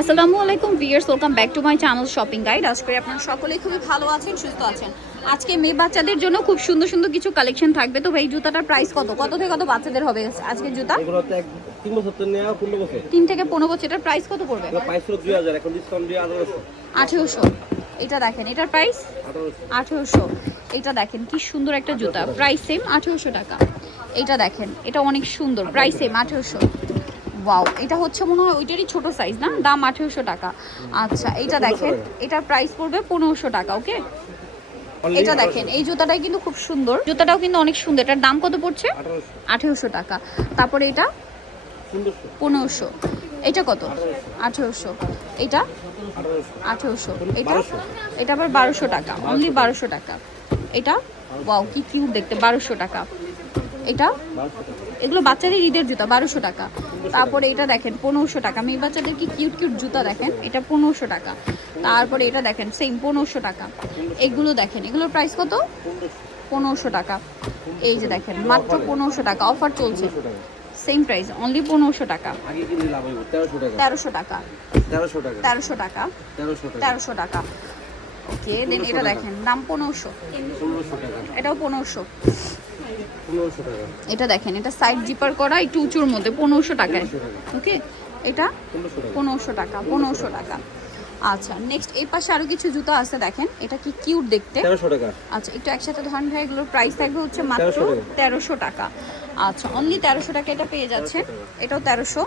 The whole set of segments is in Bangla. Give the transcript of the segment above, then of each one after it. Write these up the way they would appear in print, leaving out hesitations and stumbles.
আসসালামু আলাইকুম viewers, welcome back to my channel shopping guide. আশা করি আপনারা সকলেই খুবই ভালো আছেন, সুস্থ আছেন। আজকে মেয়ে বাচ্চাদের জন্য খুব সুন্দর সুন্দর কিছু কালেকশন থাকবে। তো ভাই জুতাটার প্রাইস কত কত থেকে কত বাচ্চাদের হবে আজকে জুতা? এগুলো তো 3 বছর থেকে 15 বছর। 3 থেকে 15 বছর। এটার প্রাইস কত পড়বে? এটা প্রাইস হলো 2000, এখন ডিসকাউন্ট দিয়ে 1800। 1800। এটা দেখেন, এটার প্রাইস 1800। এটা দেখেন কি সুন্দর একটা জুতা, প্রাইস সেম 1800 টাকা। এটা দেখেন, এটা অনেক সুন্দর, প্রাইস সেম 1800। ওয়াও, এটা হচ্ছে মনে হয় ওইটারই ছোট সাইজ না, দাম 1800 টাকা। আচ্ছা, এটা দেখেন, এটার প্রাইস পড়বে 1500 টাকা। ওকে, এটা দেখেন, এই জুতাটাই কিন্তু খুব সুন্দর, জুতাটাও কিন্তু অনেক সুন্দর। এটার দাম কত পড়ছে? 1800 টাকা। তারপরে এটা 1500। এটা কত? 1800। এটা 1800। এটা এটা আবার 1200 টাকা, অনলি 1200 টাকা। এটা ওয়াও কি কিউট দেখতে, 1200 টাকা। এটা এগুলো বাচ্চাদের ঈদের জুতা, 1200 টাকা। তারপরে এটা দেখেন 1500 টাকা। মেয়ে বাচ্চাদের কি কিউট কিউট জুতা দেখেন, এটা 1500 টাকা। তারপরে এটা দেখেন সেম 1500 টাকা। এগুলো দেখেন, এগুলোর প্রাইস কত? 1500 টাকা। এই যে দেখেন মাত্র 1500 টাকা, অফার চলছে, সেম প্রাইস, অনলি 1500 টাকা। আগে কিনলে লাভ হইব 1300 টাকা। 1300 টাকা। 1300 টাকা। 1300 টাকা। ওকে, দেন এটা দেখেন দাম 1500। 1500 টাকা। এটাও 1500। 1500 টাকা। এটা দেখেন, এটা সাইড জিপার করা, একটু উঁচুর মধ্যে, 1500 টাকায়। ওকে, এটা 1500 টাকা। 1500 টাকা। আচ্ছা, নেক্সট এই পাশে আরো কিছু জুতো আছে দেখেন, এটা কি কিউট দেখতে। 1300 টাকা। আচ্ছা, একটু একসাথে ধরেন ভাই, এগুলোর প্রাইস থাকবে হচ্ছে মাত্র 1300 টাকা। আচ্ছা, অনলি 1300 টাকা এটা পেয়ে যাচ্ছেন। এটাও 1300।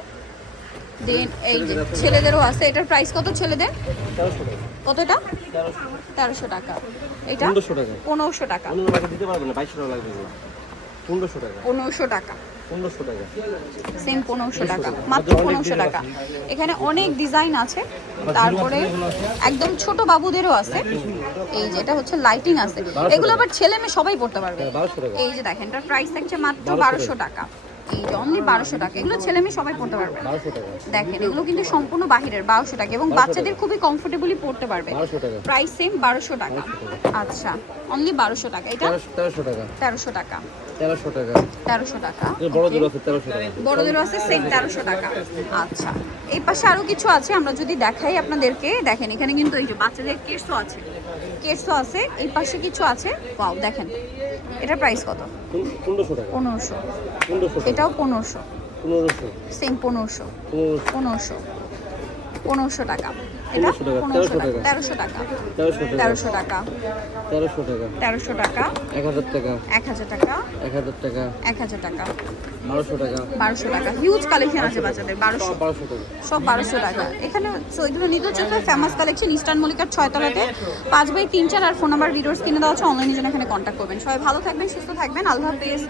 দেন এই যে ছেলেদেরও আছে, এটার প্রাইস কত ছেলেদের? 1300 টাকা। কত এটা? 1300 টাকা। এটা 1500 টাকা। 1500 টাকা। অন্য টাকা দিতে পারবেন না, 2200 টাকা লাগবে। 1500 টাকা। 1500 টাকা। 1500 টাকা। সেম 1500 টাকা, মাত্র 1500 টাকা। এখানে অনেক ডিজাইন আছে, তারপরে একদম ছোট বাবুদেরও আছে। এই যে এটা হচ্ছে লাইটিং আছে, এগুলো আবার ছেলে মেয়ে সবাই পড়তে পারবে। 1200 টাকা। এই যে দেখেন, এটার প্রাইস থাকছে মাত্র 1200 টাকা। এই যে অনলি 1200 টাকা, এগুলো ছেলে মেয়ে সবাই পড়তে পারবে। 1200 টাকা। দেখেন, এগুলো কিন্তু সম্পূর্ণ বাহিরের, 1200 টাকা, এবং বাচ্চাদের খুবই কমফোর্টেবলি পড়তে পারবে। 1200 টাকা। প্রাইস সেম 1200 টাকা। আচ্ছা, অনলি 1200 টাকা। এটা 1300 টাকা। 1300 টাকা। 1300 টাকা। 1300 টাকা। এর বড় জোড়া আছে 1300 টাকা। বড়দেরও আছে সেম 1300 টাকা। আচ্ছা, এই পাশে আরো কিছু আছে, আমরা যদি দেখাই আপনাদেরকে, দেখেন এখানে কিন্তু এই যে বাচ্চাদের কেটসও আছে, কেটসও আছে। এই পাশে কিছু আছে, ওয়াও দেখেন, এটার প্রাইস কত? 1500 টাকা। 1500। 1500 টাকা। এটাও 1500, 1500। সেম 1500। 1500 1500 টাকা। এটা 1500 টাকা। 1300 টাকা। 1300 টাকা। 1300 টাকা। 1300 টাকা। 1000 টাকা। 1000 টাকা। 1000 টাকা। 1000 টাকা। 1200 টাকা। 1200 টাকা। হিউজ কালেকশন আছে বাচ্চাদের, 1200। 1200 টাকা। সব 1200 টাকা। এখানে এগুলো নিতে হচ্ছে ফেমাস কালেকশন, ইস্টার্ন মল্লিকার 6 তলাতে 5/3 4। আর ফোন নাম্বার ভিডিওস কিনে দেওয়া হচ্ছে, অনলাইনে জন্য এখানে কন্ট্যাক্ট করবেন। সবাই ভালো থাকবেন, সুস্থ থাকবেন, আল্লাহ হাফেজ।